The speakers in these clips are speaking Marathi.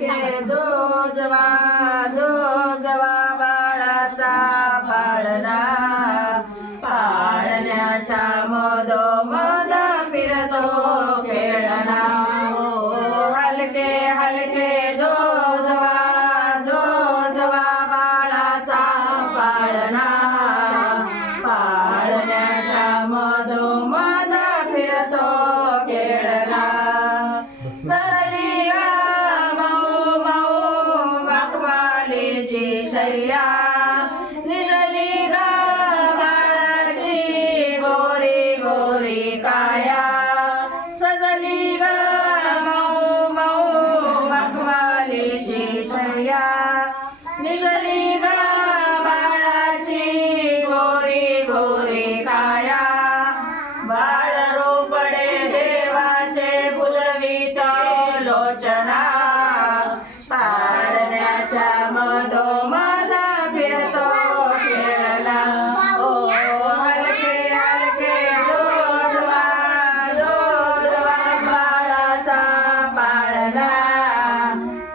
हलके जो जवा बाळाचा पाळणा पाळण्याच्या मधोमध फिरतो खेळणा हलके हलके जो जवा बाळाचा पाळणा पाळण्याच्या मधोमध फिरतो खेळणा सडली मऊ मऊ बाकवालीची शय्या निजली बाळाची गोरी गोरी काया सजली मऊ मऊ बाकवालीची शय्या निजली बाळाची गोरी गोरी काया बाळ रोपडे देवाचे फुलवित लोचना पाळण्याच्या मधोमध फिरतो खेळला ओ हलके हलके जो जवा बाळाचा पाळणा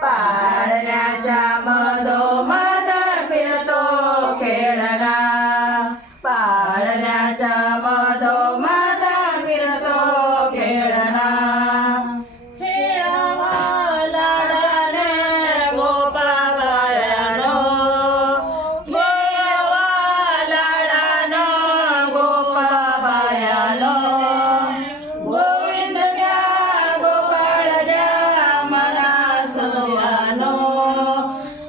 पाळण्याच्या मधोमध फिरतो खेळला पाळण्याच्या मधोमध फिरतो खेळला खेळावा लाडाने गोपाबायानो खेळावा लाडानं गोपाबायानो गोविंद घ्या गोपाळ घ्या मनास यानो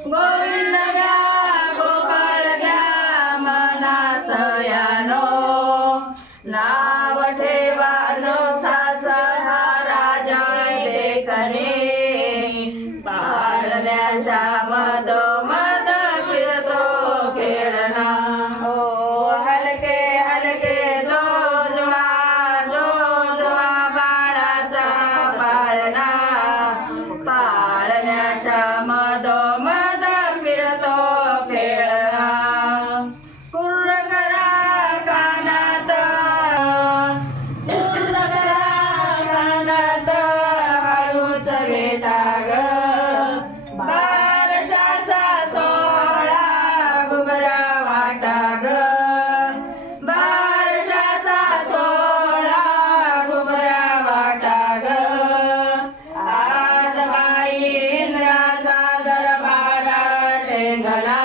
गोविंद घ्या गोपाळ घ्या मनास यानो नाव ठेवानो साचा हा राजा देखणे पाळण्याच्या मधोमध फिरतो खेळणा ओ हलके हलके जो जवा बाळाचा पाळणा पाळण्याच्या मधोमध फिरतो खेळणा कुर्र करा कानात हळूच भेटा ग बारशाचा सोहळा घुगऱ्या वाटा ग बारशाचा सोहळा घुगऱ्या वाटा ग आज बाई इंद्राचा दरबार टेंगला